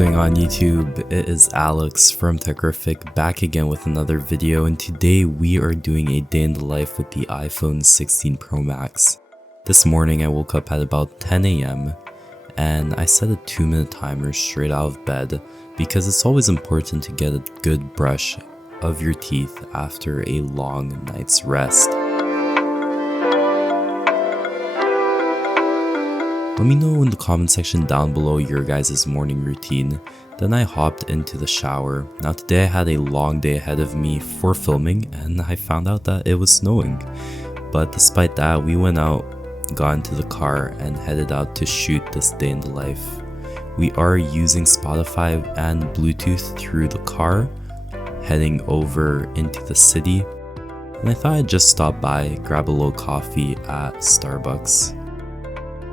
going on YouTube? It is Alex from Techrific back again with another video, and today we are doing a day in the life with the iPhone 16 Pro Max. This morning I woke up at about 10 AM and I set a 2-minute timer straight out of bed because it's always important to get a good brush of your teeth after a long night's rest. Let me know in the comment section down below your guys' morning routine. Then I hopped into the shower. Now today I had a long day ahead of me for filming and I found out that it was snowing. But despite that, we went out, got into the car and headed out to shoot this day in the life. We are using Spotify and Bluetooth through the car, heading over into the city. And I thought I'd just stop by, grab a little coffee at Starbucks.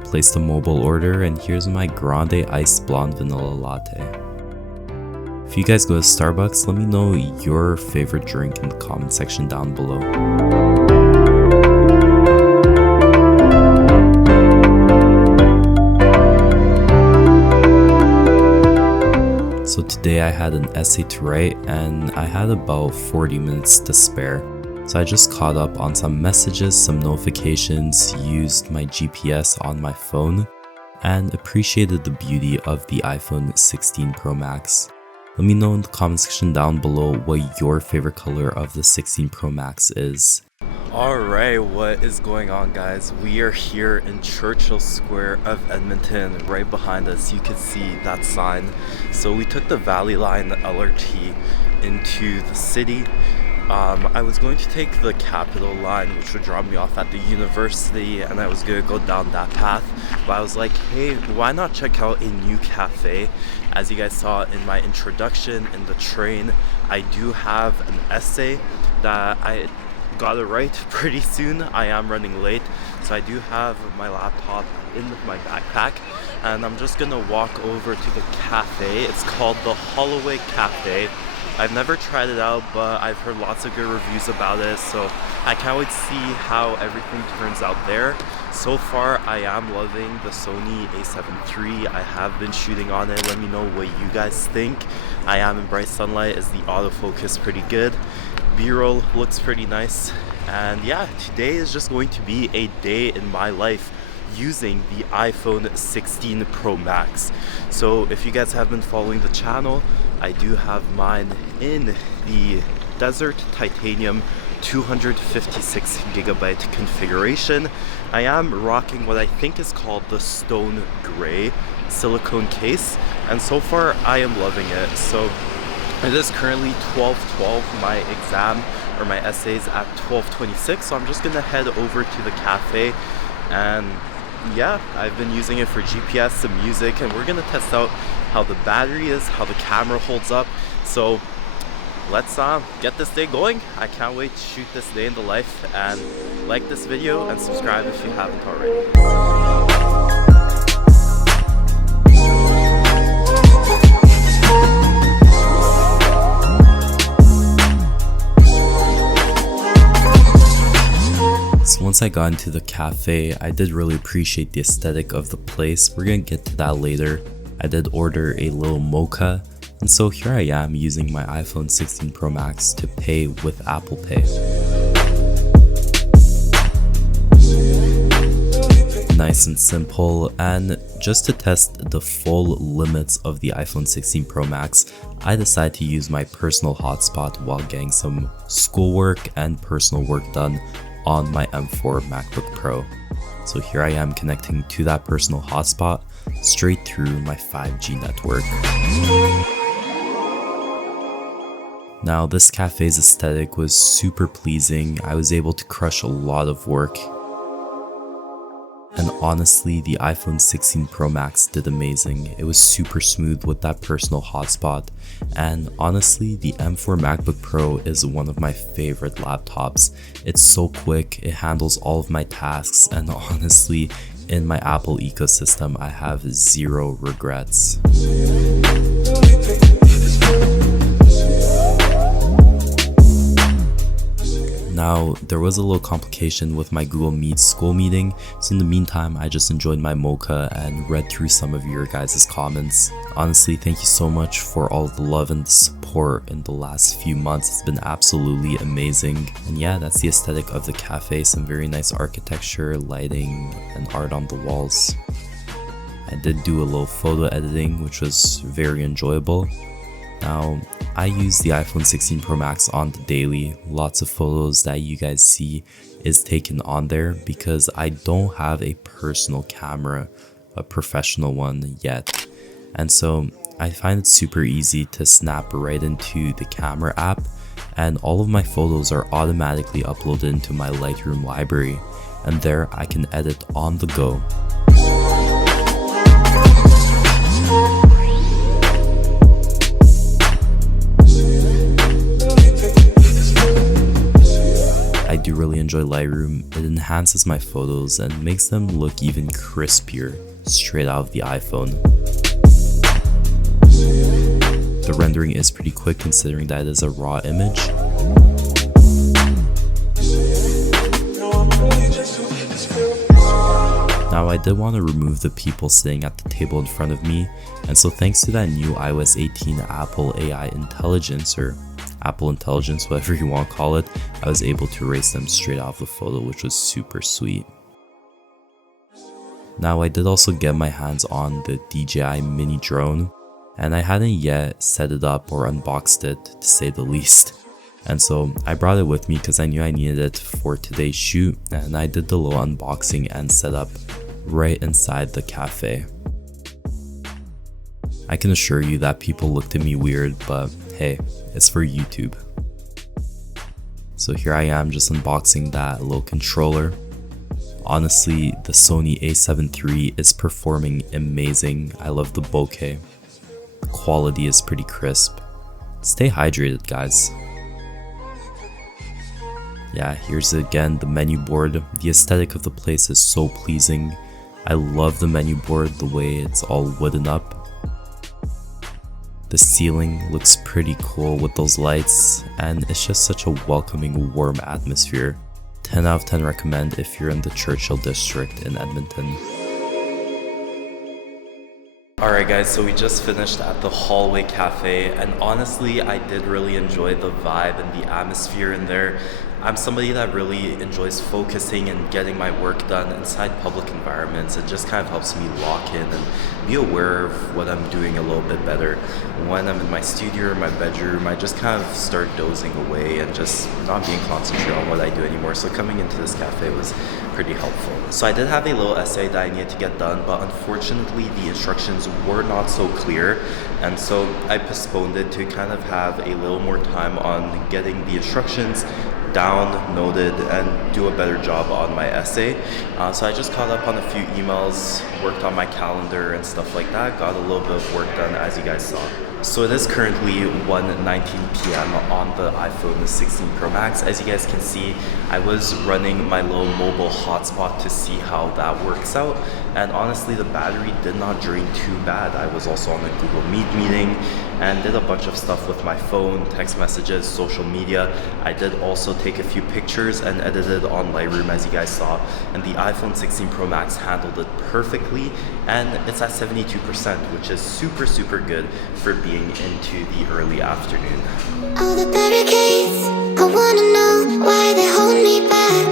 Placed a mobile order, and here's my grande iced blonde vanilla latte. If you guys go to Starbucks, let me know your favorite drink in the comment section down below. So today I had an essay to write and I had about 40 minutes to spare. So I just caught up on some messages, some notifications, used my GPS on my phone, and appreciated the beauty of the iPhone 16 Pro Max. Let me know in the comment section down below what your favorite color of the 16 Pro Max is. Alright, what is going on, guys? We are here in Churchill Square of Edmonton. Right behind us you can see that sign. So we took the Valley Line LRT into the city. I was going to take the Capital Line, which would drop me off at the university, and I was going to go down that path, but I was like, hey, why not check out a new cafe? As you guys saw in my introduction in the train, I do have an essay that I gotta write pretty soon. I am running late, so I do have my laptop in my backpack, and I'm just gonna walk over to the cafe. It's called the Holloway Cafe. I've never tried it out, but I've heard lots of good reviews about it, so I can't wait to see how everything turns out there. So far, I am loving the Sony a7 III. I have been shooting on it. Let me know what you guys think. I am in bright sunlight. Is the autofocus pretty good? B-roll looks pretty nice. And yeah, today is just going to be a day in my life using the iPhone 16 Pro Max. So if you guys have been following the channel, I do have mine in the Desert Titanium 256GB configuration. I am rocking what I think is called the Stone Gray silicone case, and so far I am loving it. So it is currently 12:12. My exam or my essays at 12:26, so I'm just gonna head over to the cafe, and yeah, I've been using it for GPS, some music, and we're gonna test out how the battery is, how the camera holds up. So let's get this day going. I can't wait to shoot this day in the life, and like this video and subscribe if you haven't already. So once I got into the cafe, I did really appreciate the aesthetic of the place. We're gonna get to that later. I did order a little mocha, and so here I am using my iPhone 16 Pro Max to pay with Apple Pay. Nice and simple, and just to test the full limits of the iPhone 16 Pro Max, I decided to use my personal hotspot while getting some schoolwork and personal work done on my M4 MacBook Pro. So here I am connecting to that personal hotspot straight through my 5G network. Now this cafe's aesthetic was super pleasing. I was able to crush a lot of work. And honestly, the iPhone 16 Pro Max did amazing. It was super smooth with that personal hotspot. And honestly, the M4 MacBook Pro is one of my favorite laptops. It's so quick, it handles all of my tasks, and honestly, in my Apple ecosystem, I have zero regrets. Now, there was a little complication with my Google Meet school meeting, so in the meantime, I just enjoyed my mocha and read through some of your guys' comments. Honestly, thank you so much for all the love and the support in the last few months. It's been absolutely amazing. And yeah, that's the aesthetic of the cafe. Some very nice architecture, lighting, and art on the walls. I did do a little photo editing, which was very enjoyable. Now, I use the iPhone 16 Pro Max on the daily. Lots of photos that you guys see is taken on there because I don't have a personal camera, a professional one yet. And so I find it super easy to snap right into the camera app, and all of my photos are automatically uploaded into my Lightroom library, and there I can edit on the go. I do really enjoy Lightroom. It enhances my photos and makes them look even crispier straight out of the iPhone. The rendering is pretty quick considering that it is a raw image. Now, I did want to remove the people sitting at the table in front of me, and so thanks to that new iOS 18 Apple AI Intelligence, or Apple Intelligence, whatever you want to call it, I was able to erase them straight off the photo, which was super sweet. Now, I did also get my hands on the DJI mini drone, and I hadn't yet set it up or unboxed it, to say the least. And so I brought it with me because I knew I needed it for today's shoot, and I did the little unboxing and setup right inside the cafe. I can assure you that people looked at me weird, but hey, it's for YouTube. So here I am just unboxing that little controller. Honestly, the Sony a7 III is performing amazing. I love the bokeh. The quality is pretty crisp. Stay hydrated, guys. Yeah, here's again the menu board. The aesthetic of the place is so pleasing. I love the menu board, the way it's all wooden up. The ceiling looks pretty cool with those lights, and it's just such a welcoming, warm atmosphere. 10 out of 10 recommend if you're in the Churchill district in Edmonton. Alright guys, so we just finished at the Hallway Cafe, and honestly I did really enjoy the vibe and the atmosphere in there. I'm somebody that really enjoys focusing and getting my work done inside public environments. It just kind of helps me lock in and be aware of what I'm doing a little bit better. When I'm in my studio or my bedroom, I just kind of start dozing away and just not being concentrated on what I do anymore. So coming into this cafe was pretty helpful. So I did have a little essay that I needed to get done, but unfortunately the instructions were not so clear, and so I postponed it to kind of have a little more time on getting the instructions down, noted, and do a better job on my essay. So I just caught up on a few emails, worked on my calendar and stuff like that, got a little bit of work done as you guys saw. So it is currently 1:19 p.m. on the iPhone 16 Pro Max. As you guys can see, I was running my little mobile hotspot to see how that works out, and honestly the battery did not drain too bad. I was also on a Google Meet meeting and did a bunch of stuff with my phone, text messages, social media. I did also take a few pictures and edited on Lightroom as you guys saw, and the iPhone 16 Pro Max handled it perfectly, and it's at 72%, which is super good for being into the early afternoon. All the barricades, I wanna know why they hold me back.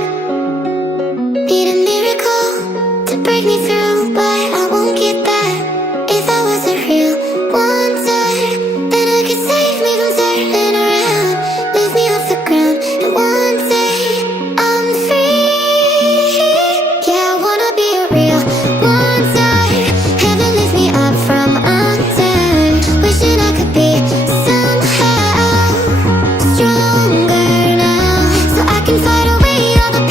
Need a miracle to break me through, but I won't get back. If I was a real wonder, then I could save me from turning around, lift me off the ground, and one day I'm free. Yeah, I wanna be a real wonder. Heaven lift me up from under. Wishing I could be somehow stronger now, so I can fight away all the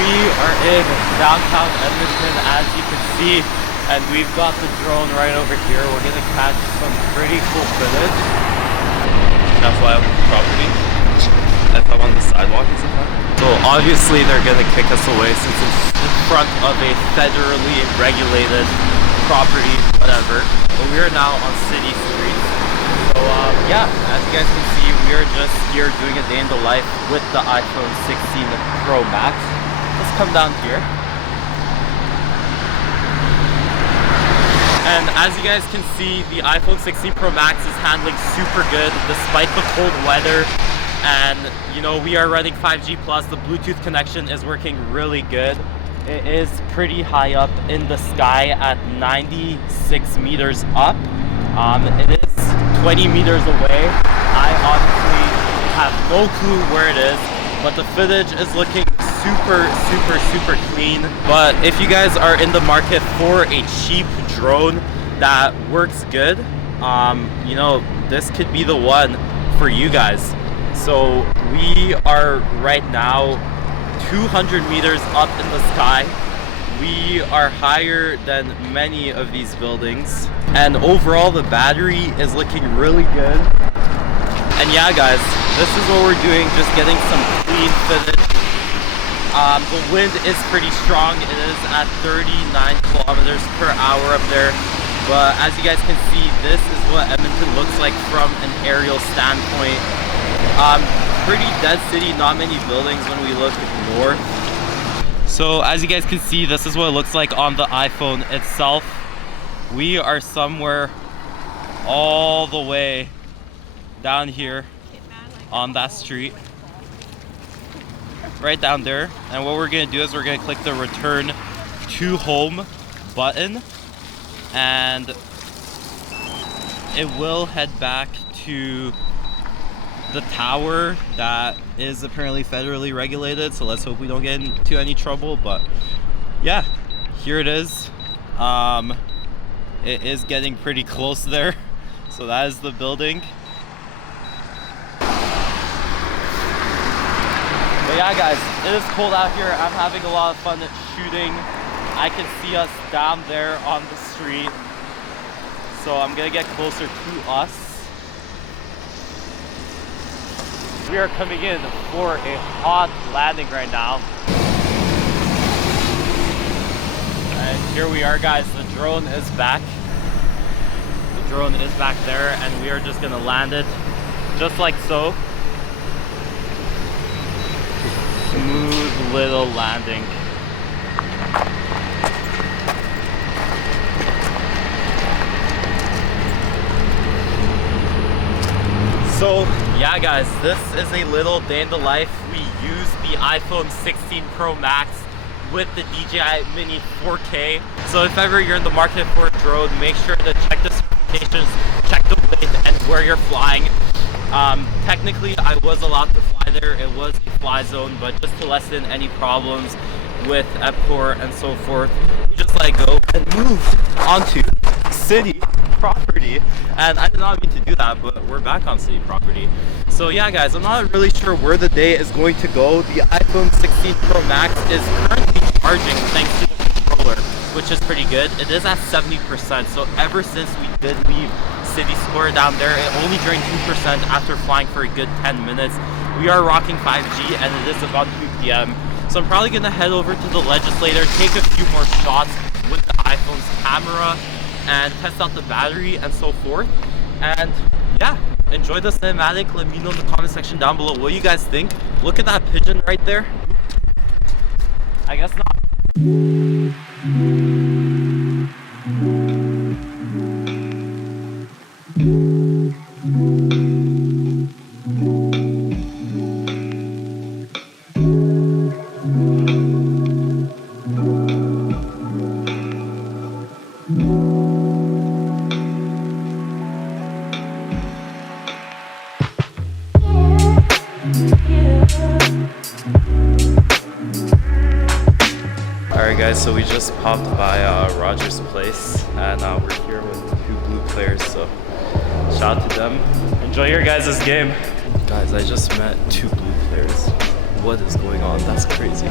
we are in downtown Edmonton, as you can see, and we've got the drone right over here. We're gonna catch some pretty cool footage. That's why I'm on the property. If I'm on the sidewalk, is it fun? So obviously they're gonna kick us away since it's in front of a federally regulated property, whatever. But we are now on city streets. So yeah, as you guys can see, we are just here doing a day in the life with the iPhone 16 Pro Max. Let's come down here. And as you guys can see, the iPhone 16 Pro Max is handling super good despite the cold weather. And you know, we are running 5G plus. The Bluetooth connection is working really good. It is pretty high up in the sky at 96 meters up. It is 20 meters away. I honestly have no clue where it is, but the footage is looking super clean. But if you guys are in the market for a cheap drone that works good, you know, this could be the one for you guys. So we are right now 200 meters up in the sky. We are higher than many of these buildings, and overall the battery is looking really good. And yeah guys, this is what we're doing, just getting some clean footage. The wind is pretty strong. It is at 39 kilometers per hour up there, but as you guys can see, this is what Edmonton looks like from an aerial standpoint. Pretty dead city, not many buildings when we look north. So as you guys can see, this is what it looks like on the iPhone itself. We are somewhere all the way down here on that street, right down there. And what we're gonna do is we're gonna click the return to home button, and it will head back to the tower that is apparently federally regulated, so let's hope we don't get into any trouble. But yeah, here it is. It is getting pretty close there, so that is the building. But yeah guys, it is cold out here. I'm having a lot of fun shooting. I can see us down there on the street, so I'm gonna get closer to us. We are coming in for a hot landing right now. And here we are guys, the drone is back. The drone is back there, and we are just gonna land it just like so. Smooth little landing. So yeah guys, this is a little day in the life. We use the iPhone 16 Pro Max with the DJI Mini 4K. So if ever you're in the market for a drone, make sure to check the certifications, check the weight and where you're flying. Technically I was allowed to fly there. It was a fly zone, but just to lessen any problems with Petir and so forth, we just let go and moved onto city property. And I did not mean to do that, but we're back on city property. So yeah guys, I'm not really sure where the day is going to go. The iPhone 16 Pro Max is currently charging thanks to the controller, which is pretty good. It is at 70%, so ever since we did leave City Square down there, it only drained 2% after flying for a good 10 minutes. We are rocking 5G and it is about 2 p.m. So I'm probably gonna head over to the legislator, take a few more shots with the iPhone's camera and test out the battery and so forth. And yeah, enjoy the cinematic. Let me know in the comment section down below what you guys think. Look at that pigeon right there. I guess not. Alright guys, so we just popped by Roger's place, and we're here with 2 blue players, so shout out to them. Enjoy your guys' game. Guys, I just met 2 blue players. What is going on? That's crazy.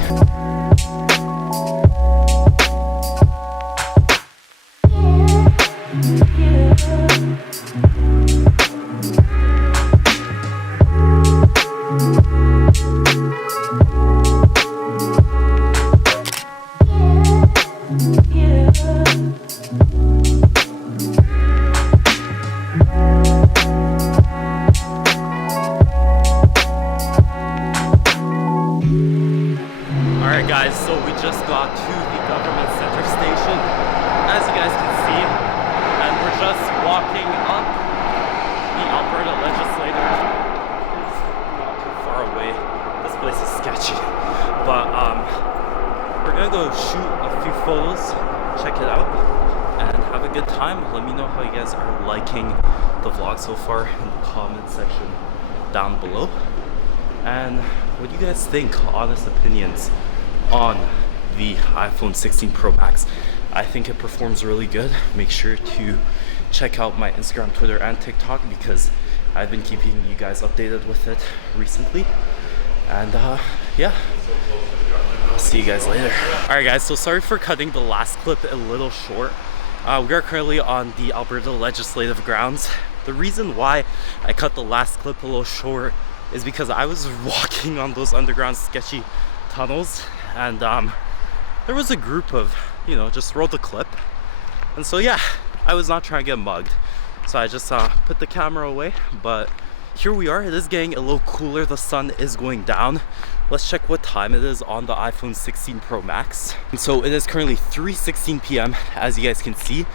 Guys, so we just got to the government center station, as you guys can see, and we're just walking up. The Alberta legislator is not too far away. This place is sketchy, but we're gonna go shoot a few photos, check it out, and have a good time. Let me know how you guys are liking the vlog so far in the comment section down below, and what do you guys think? Honest opinions on the iPhone 16 Pro Max. I think it performs really good. Make sure to check out my Instagram, Twitter, and TikTok because I've been keeping you guys updated with it recently. And yeah, I'll see you guys later. Alright guys, so sorry for cutting the last clip a little short. We are currently on the Alberta legislative grounds. The reason why I cut the last clip a little short is because I was walking on those underground sketchy tunnels, and there was a group of, you know, just rolled the clip, and so yeah, I was not trying to get mugged, so I just put the camera away. But here we are. It is getting a little cooler. The sun is going down. Let's check what time it is on the iPhone 16 Pro Max. And so it is currently 3:16 p.m. as you guys can see,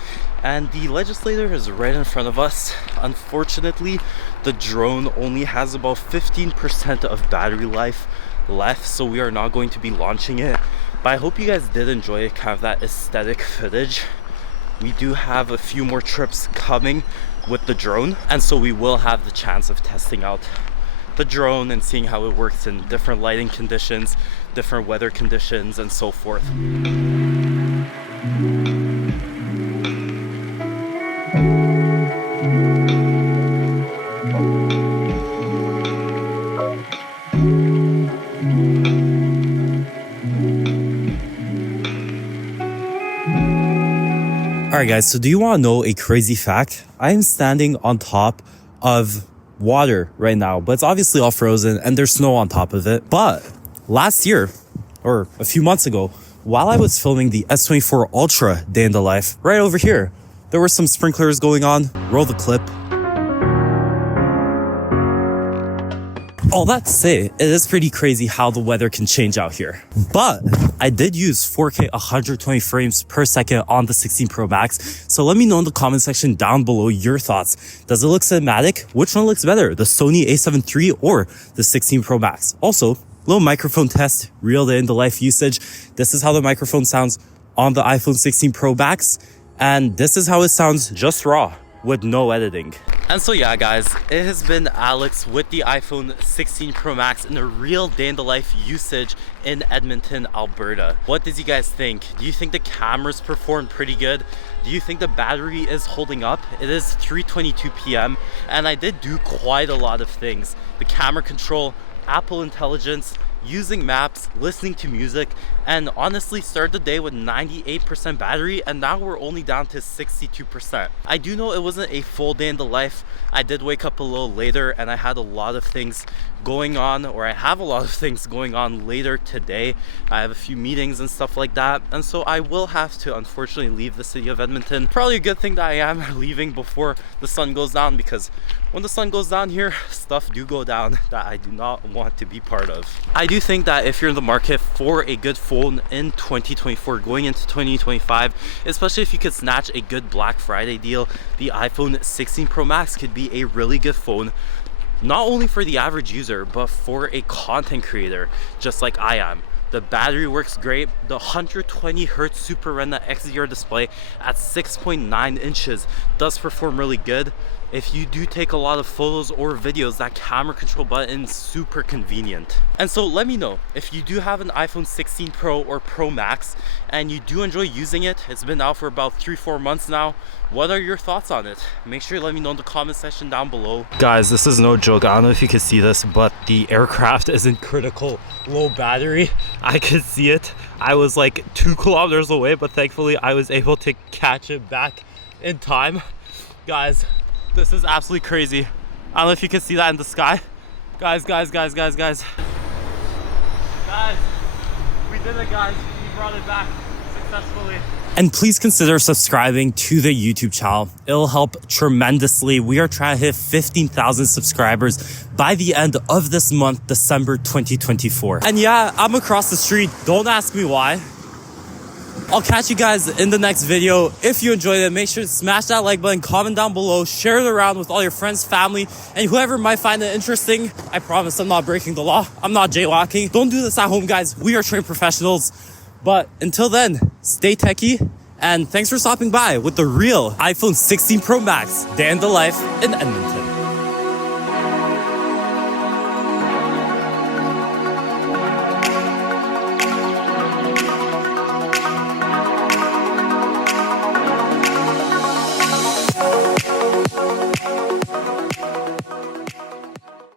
and the legislator is right in front of us. Unfortunately, the drone only has about 15% of battery life left, so we are not going to be launching it. But I hope you guys did enjoy it, kind of that aesthetic footage. We do have a few more trips coming with the drone, and so we will have the chance of testing out the drone and seeing how it works in different lighting conditions, different weather conditions, and so forth. Alright guys, so do you want to know a crazy fact? I am standing on top of water right now, but it's obviously all frozen and there's snow on top of it. But last year, or a few months ago, while I was filming the S24 Ultra day in the life, right over here, there were some sprinklers going on. Roll the clip. All that to say, it is pretty crazy how the weather can change out here. But I did use 4K 120 frames per second on the 16 Pro Max. So let me know in the comment section down below your thoughts. Does it look cinematic? Which one looks better, the Sony a7 III or the 16 Pro Max? Also, little microphone test, real day in the life usage. This is how the microphone sounds on the iPhone 16 Pro Max. And this is how it sounds just raw, with no editing. And so yeah guys, it has been Alex with the iPhone 16 Pro Max in a real day in the life usage in Edmonton, Alberta. What did you guys think? Do you think the cameras performed pretty good? Do you think the battery is holding up? It is 3:22 p.m. and I did do quite a lot of things. The camera control, Apple Intelligence, using maps, listening to music, and honestly started the day with 98% battery, and now we're only down to 62%. I do know it wasn't a full day in the life. I did wake up a little later and I had a lot of things going on, or I have a lot of things going on later today. I have a few meetings and stuff like that, and so I will have to unfortunately leave the city of Edmonton. Probably a good thing that I am leaving before the sun goes down, because when the sun goes down here, stuff do go down that I do not want to be part of. I do think that if you're in the market for a good phone in 2024 going into 2025, especially if you could snatch a good Black Friday deal, the iPhone 16 Pro Max could be a really good phone, not only for the average user, but for a content creator just like I am. The battery works great. The 120Hz Super Retina XDR display at 6.9 inches does perform really good. if you do take a lot of photos or videos, that camera control button is super convenient. And so let me know if you do have an iPhone 16 Pro or Pro Max and you do enjoy using it. It's been out for about 3-4 months now. What are your thoughts on it? Make sure you let me know in the comment section down below. Guys, this is no joke. I don't know if you can see this, but the aircraft is in critical low battery. I could see it. I was like 2 kilometers away, but thankfully I was able to catch it back in time. Guys, this is absolutely crazy. I don't know if you can see that in the sky. Guys, we did it, guys. We brought it back successfully. And please consider subscribing to the YouTube channel. It'll help tremendously. We are trying to hit 15,000 subscribers by the end of this month, December 2024. And yeah, I'm across the street. Don't ask me why. I'll catch you guys in the next video. If you enjoyed it, make sure to smash that like button, comment down below, share it around with all your friends, family, and whoever might find it interesting. I promise I'm not breaking the law. I'm not jaywalking. Don't do this at home, guys. We are trained professionals. But until then, stay techie, and thanks for stopping by with the real iPhone 16 Pro Max, day in the life in Edmonton.